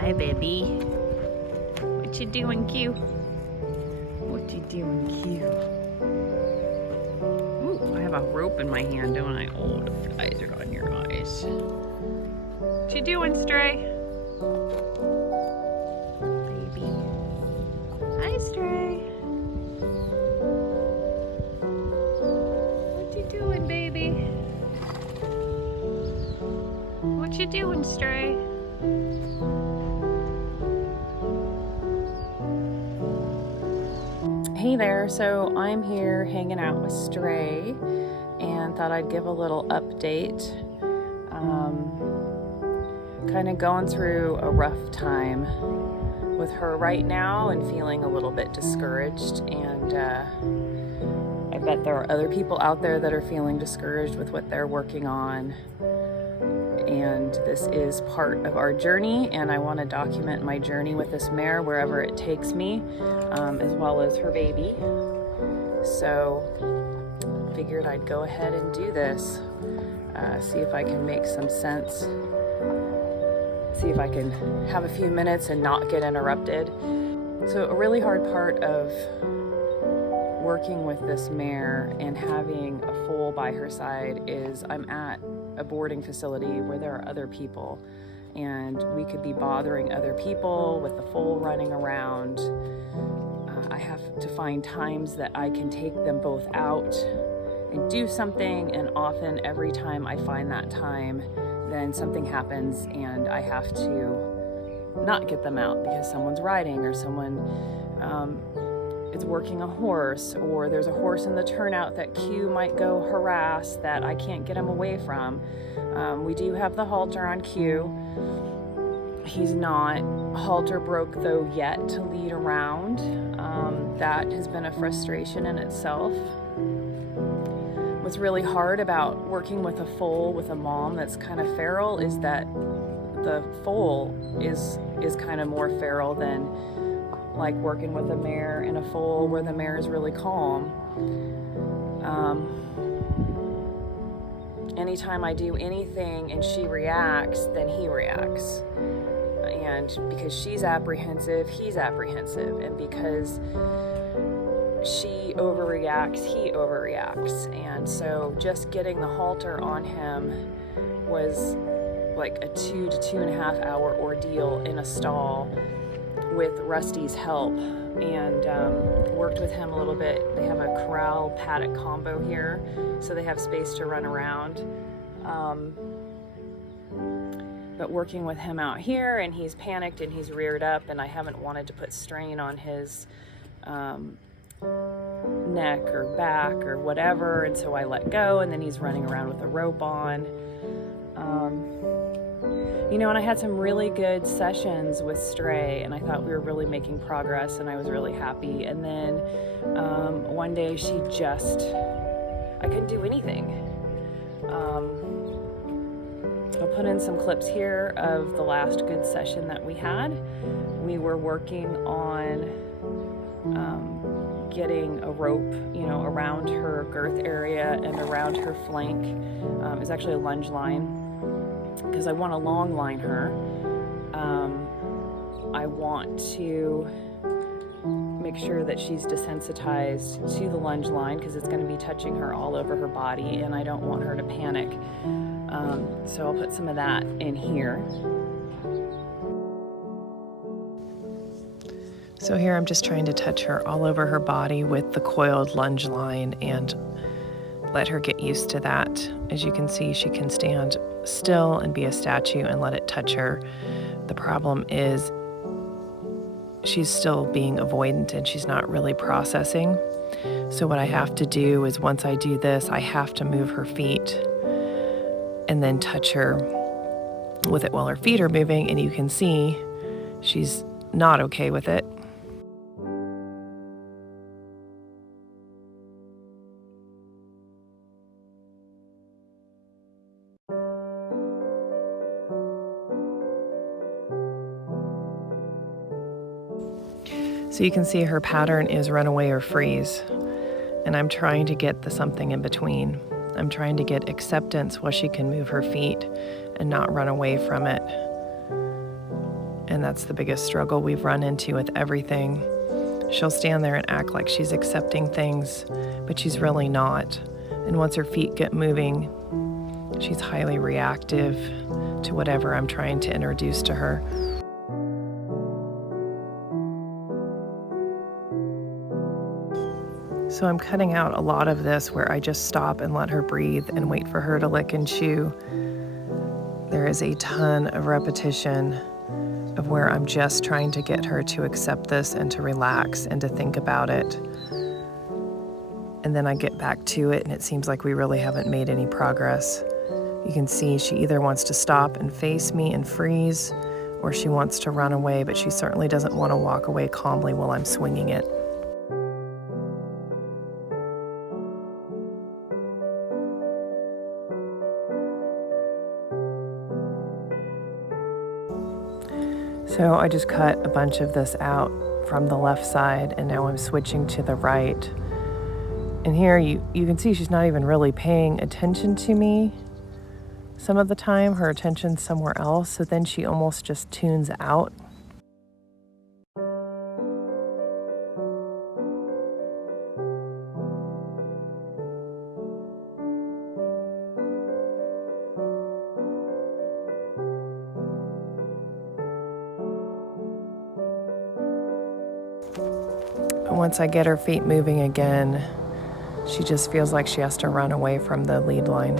Hi, baby. What you doing, Q? What you doing, Q? Ooh, I have a rope in my hand, don't I? Oh, the flies are on your eyes. What you doing, Stray? Baby. Hi, Stray. What you doing, baby? What you doing, Stray? Hey there, so I'm here hanging out with Stray and thought I'd give a little update. Kind of going through a rough time with her right now and feeling a little bit discouraged, and I bet there are other people out there that are feeling discouraged with what they're working on. And this is part of our journey, and I want to document my journey with this mare wherever it takes me, as well as her baby. So figured I'd go ahead and do this, see if I can make some sense, see if I can have a few minutes and not get interrupted. So a really hard part of working with this mare and having a foal by her side is I'm at a boarding facility where there are other people, and we could be bothering other people with the foal running around. I have to find times that I can take them both out and do something, and often every time I find that time, then something happens and I have to not get them out because someone's riding, or someone is working a horse, or there's a horse in the turnout that Q might go harass that I can't get him away from. We do have the halter on Q. He's not halter broke though yet to lead around. That has been a frustration in itself. What's really hard about working with a foal with a mom that's kind of feral is that the foal is kind of more feral than like working with a mare and a foal where the mare is really calm. Anytime I do anything and she reacts, then he reacts. And because she's apprehensive, he's apprehensive. And because she overreacts, he overreacts. And so just getting the halter on him was like a 2 to 2.5 hour ordeal in a stall with Rusty's help, and worked with him a little bit. They have a corral paddock combo here, so they have space to run around. But working with him out here, and he's panicked and he's reared up, and I haven't wanted to put strain on his neck or back or whatever, and so I let go, and then he's running around with a rope on. And I had some really good sessions with Stray, and I thought we were really making progress, and I was really happy. And then one day I couldn't do anything. I'll put in some clips here of the last good session that we had. We were working on getting a rope, around her girth area and around her flank. It's actually a lunge line, because I want to long line her. I want to make sure that she's desensitized to the lunge line, because it's going to be touching her all over her body, and I don't want her to panic. So I'll put some of that in here. So here I'm just trying to touch her all over her body with the coiled lunge line and let her get used to that. As you can see, she can stand still and be a statue and let it touch her. The problem is she's still being avoidant and she's not really processing. So what I have to do is, once I do this, I have to move her feet and then touch her with it while her feet are moving, and you can see she's not okay with it. So you can see her pattern is run away or freeze, and I'm trying to get the something in between. I'm trying to get acceptance while she can move her feet and not run away from it. And that's the biggest struggle we've run into with everything. She'll stand there and act like she's accepting things, but she's really not. And once her feet get moving, she's highly reactive to whatever I'm trying to introduce to her. So I'm cutting out a lot of this where I just stop and let her breathe and wait for her to lick and chew. There is a ton of repetition of where I'm just trying to get her to accept this and to relax and to think about it. And then I get back to it and it seems like we really haven't made any progress. You can see she either wants to stop and face me and freeze, or she wants to run away, but she certainly doesn't want to walk away calmly while I'm swinging it. So I just cut a bunch of this out from the left side, and now I'm switching to the right. And here you can see she's not even really paying attention to me. Some of the time her attention's somewhere else, so then she almost just tunes out. Once I get her feet moving again, she just feels like she has to run away from the lead line.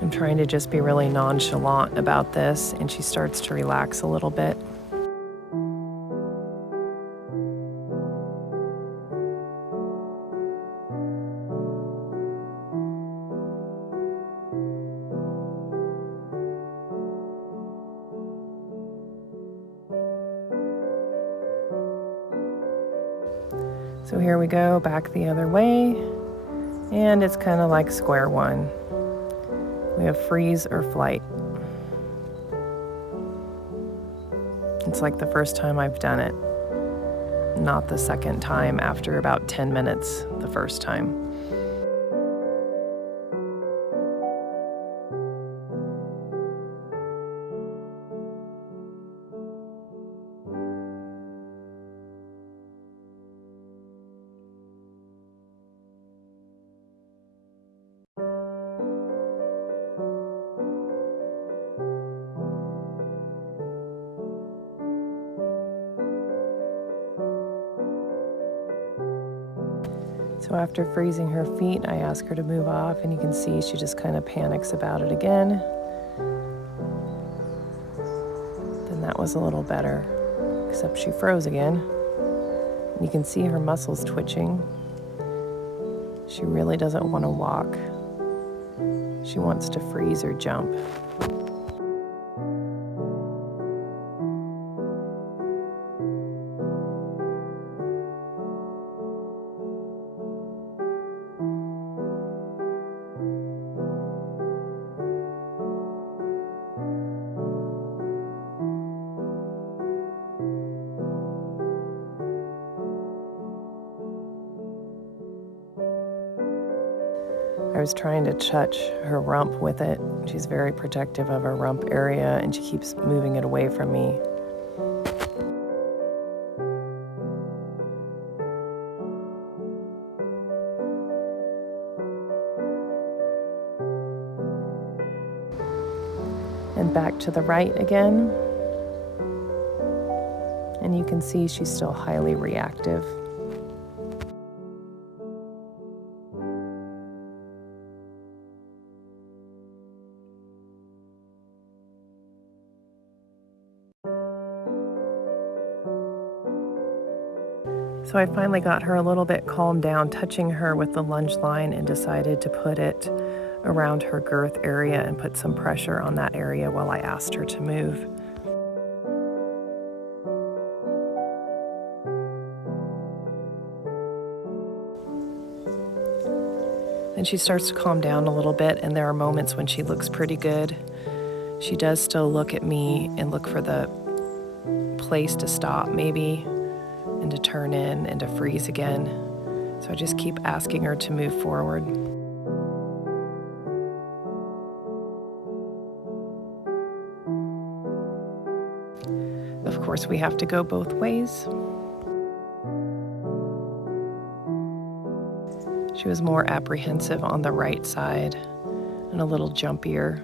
I'm trying to just be really nonchalant about this, and she starts to relax a little bit. So here we go, back the other way, and it's kind of like square one. We have freeze or flight. It's like the first time I've done it, not the second time after about 10 minutes the first time. So after freezing her feet, I ask her to move off, and you can see she just kind of panics about it again. Then that was a little better, except she froze again. And you can see her muscles twitching. She really doesn't want to walk. She wants to freeze or jump. I was trying to touch her rump with it. She's very protective of her rump area, and she keeps moving it away from me. And back to the right again. And you can see she's still highly reactive. So I finally got her a little bit calmed down, touching her with the lunge line, and decided to put it around her girth area and put some pressure on that area while I asked her to move. Then she starts to calm down a little bit, and there are moments when she looks pretty good. She does still look at me and look for the place to stop maybe, and to turn in and to freeze again. So I just keep asking her to move forward. Of course, we have to go both ways. She was more apprehensive on the right side and a little jumpier.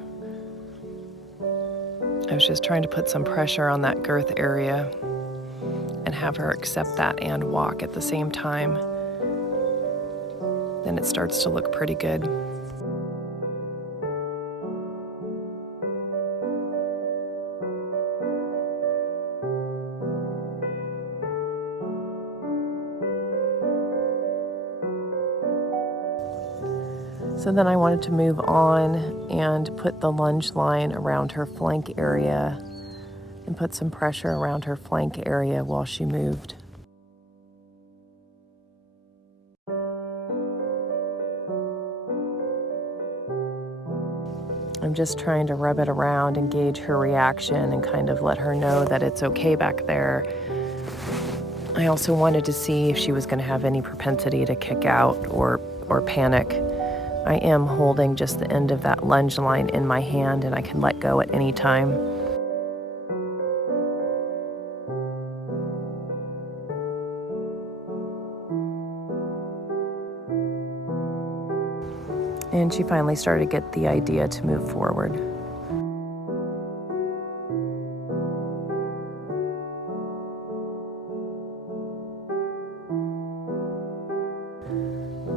I was just trying to put some pressure on that girth area and have her accept that and walk at the same time. Then it starts to look pretty good. So then I wanted to move on and put the lunge line around her flank area and put some pressure around her flank area while she moved. I'm just trying to rub it around and gauge her reaction and kind of let her know that it's okay back there. I also wanted to see if she was going to have any propensity to kick out or panic. I am holding just the end of that lunge line in my hand, and I can let go at any time. And she finally started to get the idea to move forward.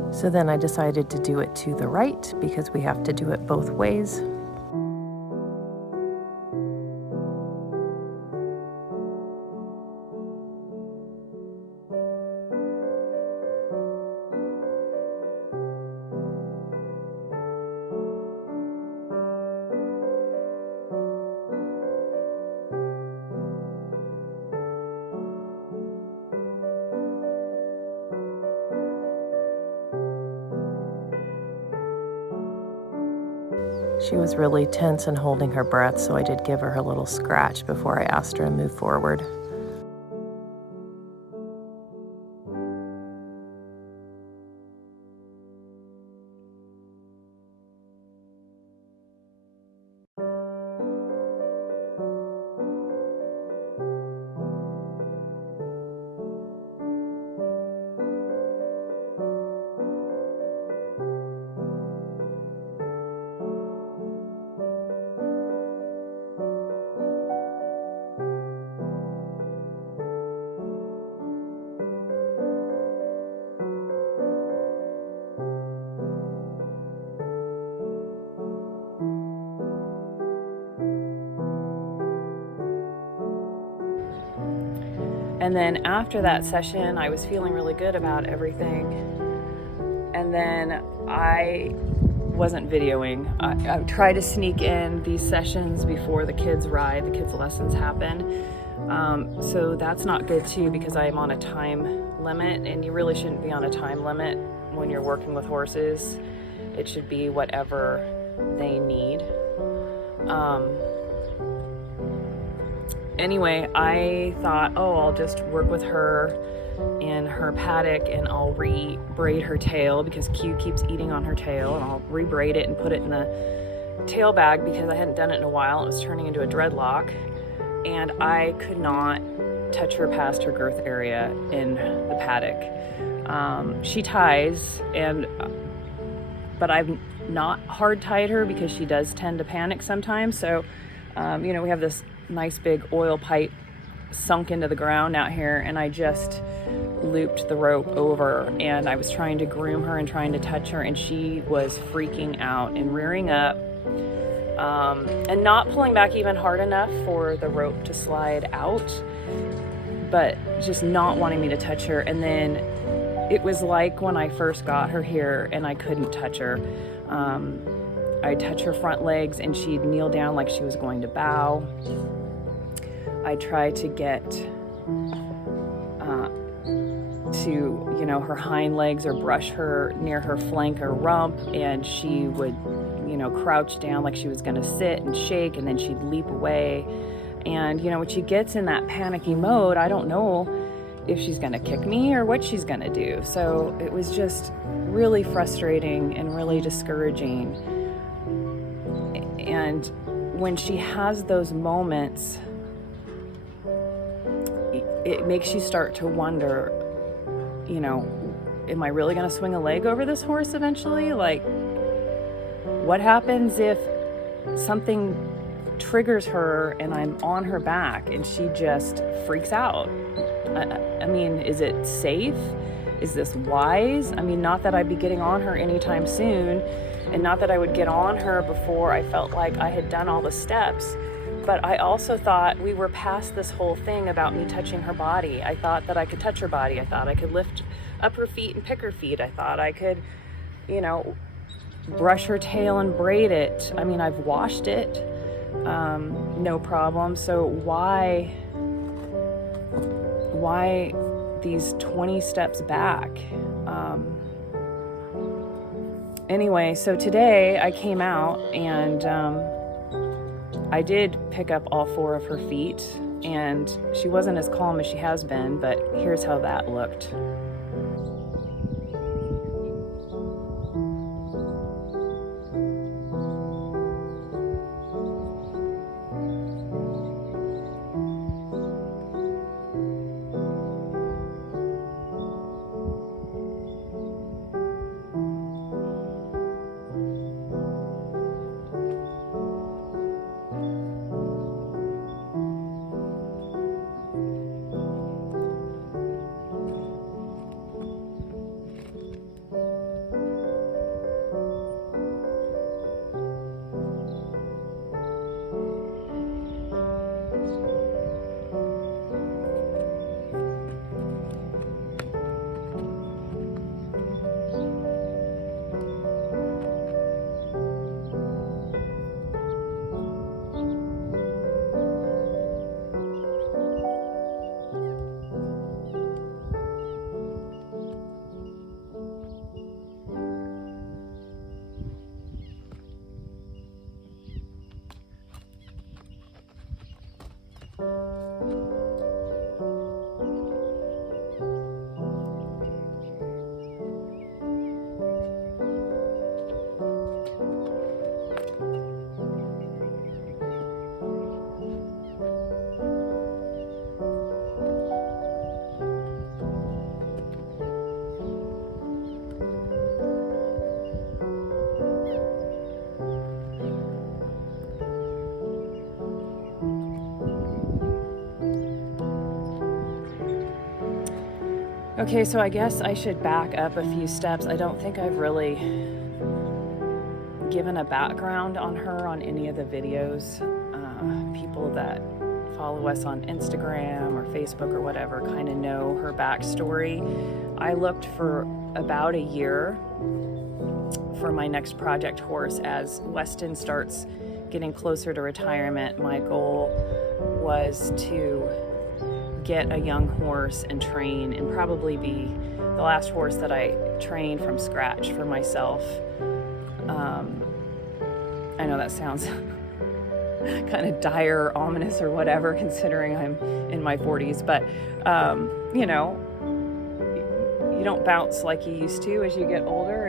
So then I decided to do it to the right because we have to do it both ways. She was really tense and holding her breath, so I did give her a little scratch before I asked her to move forward. And then after that session, I was feeling really good about everything. And then I wasn't videoing. I try to sneak in these sessions before the kids' lessons happen. So that's not good too, because I'm on a time limit, and you really shouldn't be on a time limit when you're working with horses. It should be whatever they need. Anyway, I thought, I'll just work with her in her paddock and I'll re-braid her tail because Q keeps eating on her tail, and I'll re-braid it and put it in the tail bag because I hadn't done it in a while. It was turning into a dreadlock, and I could not touch her past her girth area in the paddock. She ties, but I've not hard tied her because she does tend to panic sometimes. So, we have this nice big oil pipe sunk into the ground out here, and I just looped the rope over, and I was trying to groom her and trying to touch her, and she was freaking out and rearing up, and not pulling back even hard enough for the rope to slide out, but just not wanting me to touch her. And then it was like when I first got her here and I couldn't touch her. I'd touch her front legs and she'd kneel down like she was going to bow. I tried to get to, her hind legs or brush her near her flank or rump, and she would, crouch down like she was going to sit and shake, and then she'd leap away. And, you know, when she gets in that panicky mode, I don't know if she's going to kick me or what she's going to do. So it was just really frustrating and really discouraging. And when she has those moments, it makes you start to wonder, you know, am I really going to swing a leg over this horse eventually? Like, what happens if something triggers her and I'm on her back and she just freaks out? I mean, is it safe? Is this wise? I mean, not that I'd be getting on her anytime soon, and not that I would get on her before I felt like I had done all the steps. But I also thought we were past this whole thing about me touching her body. I thought that I could touch her body. I thought I could lift up her feet and pick her feet. I thought I could, you know, brush her tail and braid it. I mean, I've washed it, no problem. So why these 20 steps back? Anyway, so today I came out and I did pick up all 4 of her feet, and she wasn't as calm as she has been, but here's how that looked. Okay, so I guess I should back up a few steps. I don't think I've really given a background on her on any of the videos. People that follow us on Instagram or Facebook or whatever kind of know her backstory. I looked for about a year for my next project horse. As Weston starts getting closer to retirement, my goal was to get a young horse and train, and probably be the last horse that I train from scratch for myself. I know that sounds kind of dire, ominous, or whatever, considering I'm in my 40s, but you know, you don't bounce like you used to as you get older,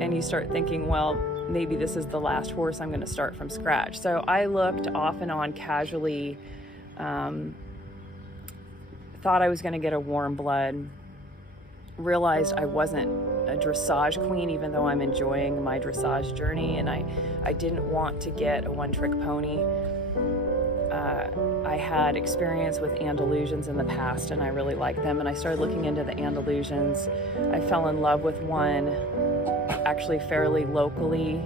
and you start thinking, well, maybe this is the last horse I'm going to start from scratch. So I looked off and on casually, thought I was going to get a warm blood, realized I wasn't a dressage queen, even though I'm enjoying my dressage journey, and I didn't want to get a one-trick pony. I had experience with Andalusians in the past, and I really liked them, and I started looking into the Andalusians. I fell in love with one, actually fairly locally,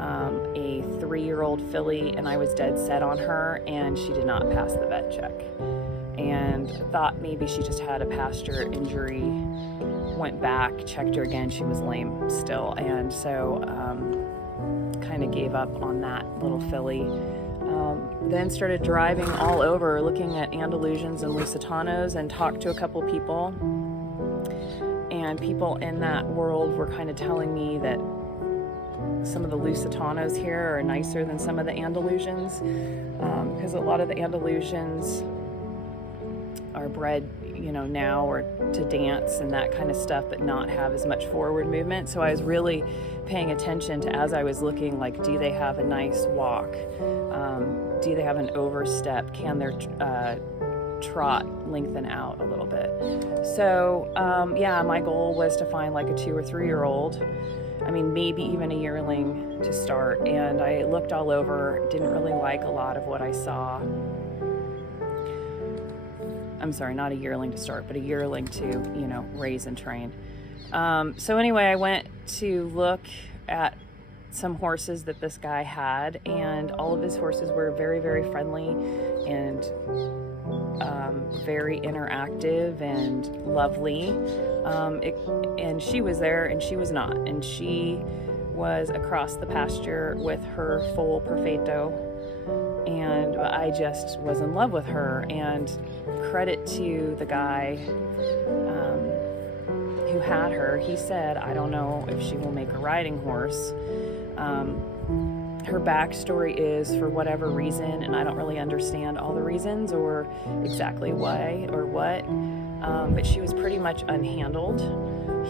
a 3-year-old filly, and I was dead set on her, and she did not pass the vet check. And thought maybe she just had a pasture injury, went back, checked her again, she was lame still, and so kind of gave up on that little filly. Then started driving all over, looking at Andalusians and Lusitanos, and talked to a couple people, and people in that world were kind of telling me that some of the Lusitanos here are nicer than some of the Andalusians, because a lot of the Andalusians are bred, now or to dance and that kind of stuff, but not have as much forward movement. So I was really paying attention to, as I was looking, like, do they have a nice walk? Do they have an overstep? Can their trot lengthen out a little bit? So my goal was to find like a 2 or 3 year old. I mean, maybe even a yearling to start. And I looked all over, didn't really like a lot of what I saw. I'm sorry, not a yearling to start, but a yearling to, raise and train. So anyway, I went to look at some horses that this guy had, and all of his horses were very, very friendly and very interactive and lovely. And she was there and she was not. And she was across the pasture with her foal Perfeito. And I just was in love with her. And credit to the guy who had her. He said, I don't know if she will make a riding horse. Her backstory is, for whatever reason, and I don't really understand all the reasons or exactly why or what, but she was pretty much unhandled.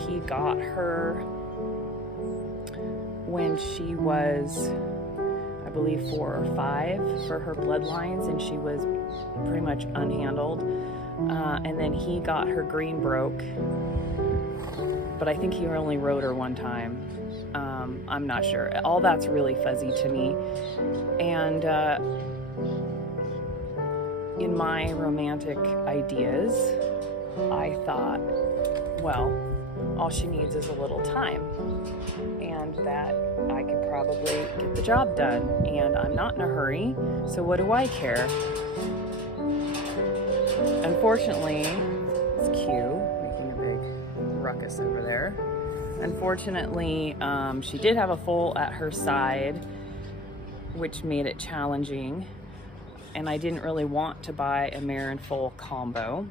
He got her when she was, I believe, 4 or 5 for her bloodlines, and she was pretty much unhandled. And then he got her green broke, but I think he only rode her one time. I'm not sure. All that's really fuzzy to me. And in my romantic ideas, I thought, well, all she needs is a little time, and that I could probably get the job done, and I'm not in a hurry, so what do I care? Unfortunately, it's Q making a big ruckus over there. Unfortunately, she did have a foal at her side, which made it challenging, and I didn't really want to buy a mare and foal combo.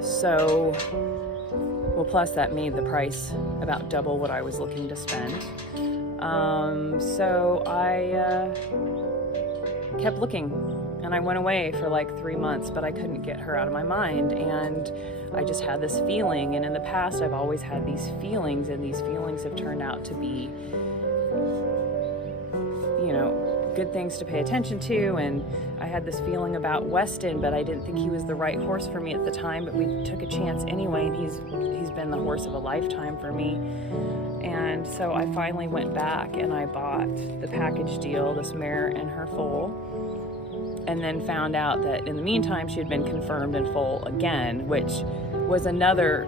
So, well, plus that made the price about double what I was looking to spend. So I kept looking, and I went away for like 3 months, but I couldn't get her out of my mind, and I just had this feeling. And in the past, I've always had these feelings, and these feelings have turned out to be, good things to pay attention to. And I had this feeling about Weston, but I didn't think he was the right horse for me at the time, but we took a chance anyway, and he's been the horse of a lifetime for me. And so I finally went back and I bought the package deal, this mare and her foal, and then found out that in the meantime she had been confirmed in foal again, which was another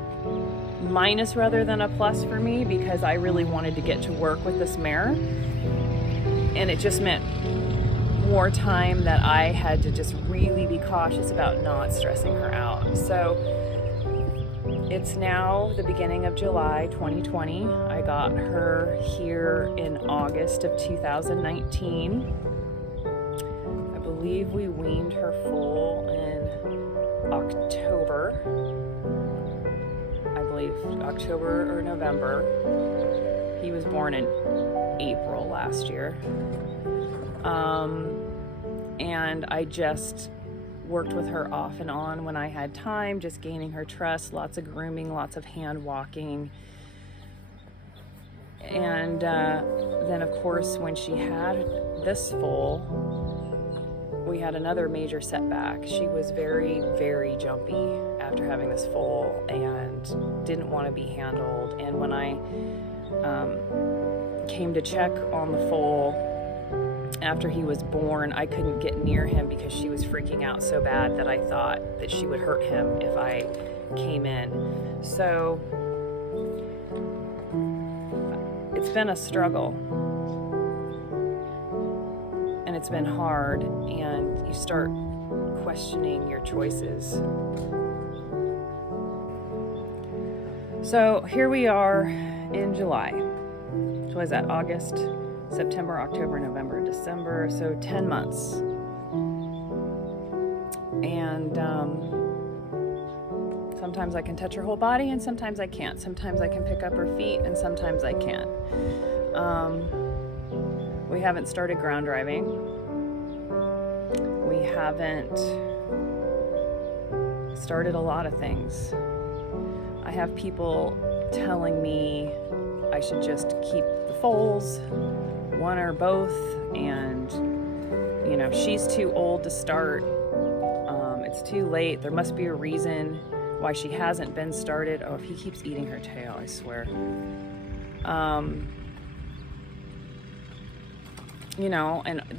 minus rather than a plus for me, because I really wanted to get to work with this mare, and it just meant more time that I had to just really be cautious about not stressing her out. So it's now the beginning of July 2020. I got her here in August of 2019. I believe we weaned her foal in October. I believe October or November. He was born in April last year. And I just worked with her off and on when I had time, just gaining her trust, lots of grooming, lots of hand walking. And then of course, when she had this foal, we had another major setback. She was very, very jumpy after having this foal and didn't want to be handled. And when I came to check on the foal after he was born, I couldn't get near him because she was freaking out so bad that I thought that she would hurt him if I came in. So it's been a struggle, and it's been hard, and you start questioning your choices. So here we are in July. So what is that, August, September, October, November, December, so 10 months. And sometimes I can touch her whole body and sometimes I can't. Sometimes I can pick up her feet and sometimes I can't. We haven't started ground driving. We haven't started a lot of things. I have people telling me I should just keep the foals, one or both, and she's too old to start. It's too late. There must be a reason why she hasn't been started. Oh, if he keeps eating her tail, I swear.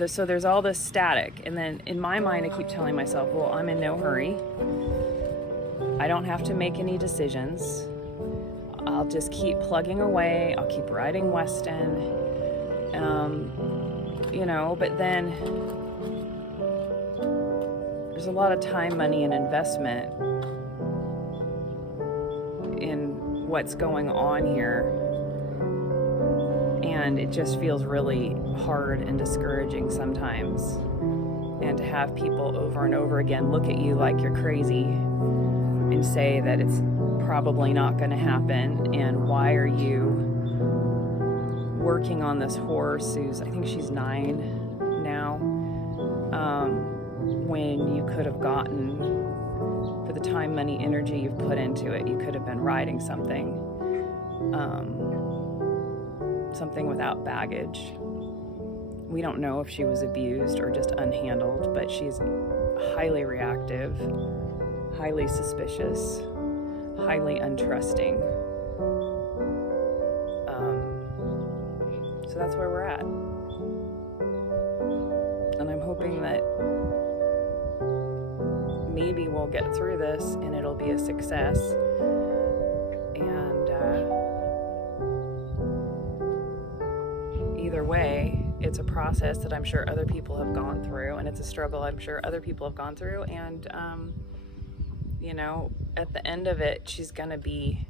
So there's all this static, and then in my mind I keep telling myself, well, I'm in no hurry. I don't have to make any decisions. I'll just keep plugging away. I'll keep riding Weston. But then there's a lot of time, money, and investment in what's going on here. And it just feels really hard and discouraging sometimes. And to have people over and over again look at you like you're crazy and say that it's probably not going to happen, and why are you working on this horse who's, I think she's 9 now, when you could have gotten, for the time, money, energy you've put into it, you could have been riding something without baggage. We don't know if she was abused or just unhandled, but she's highly reactive, highly suspicious, highly untrusting. So that's where we're at. And I'm hoping that maybe we'll get through this and it'll be a success. And either way, it's a process that I'm sure other people have gone through, and it's a struggle I'm sure other people have gone through. And at the end of it, she's going to be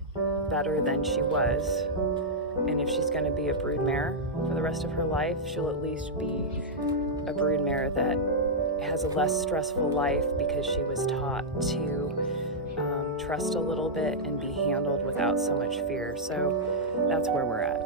better than she was. And if she's going to be a broodmare for the rest of her life, she'll at least be a broodmare that has a less stressful life because she was taught to trust a little bit and be handled without so much fear. So that's where we're at.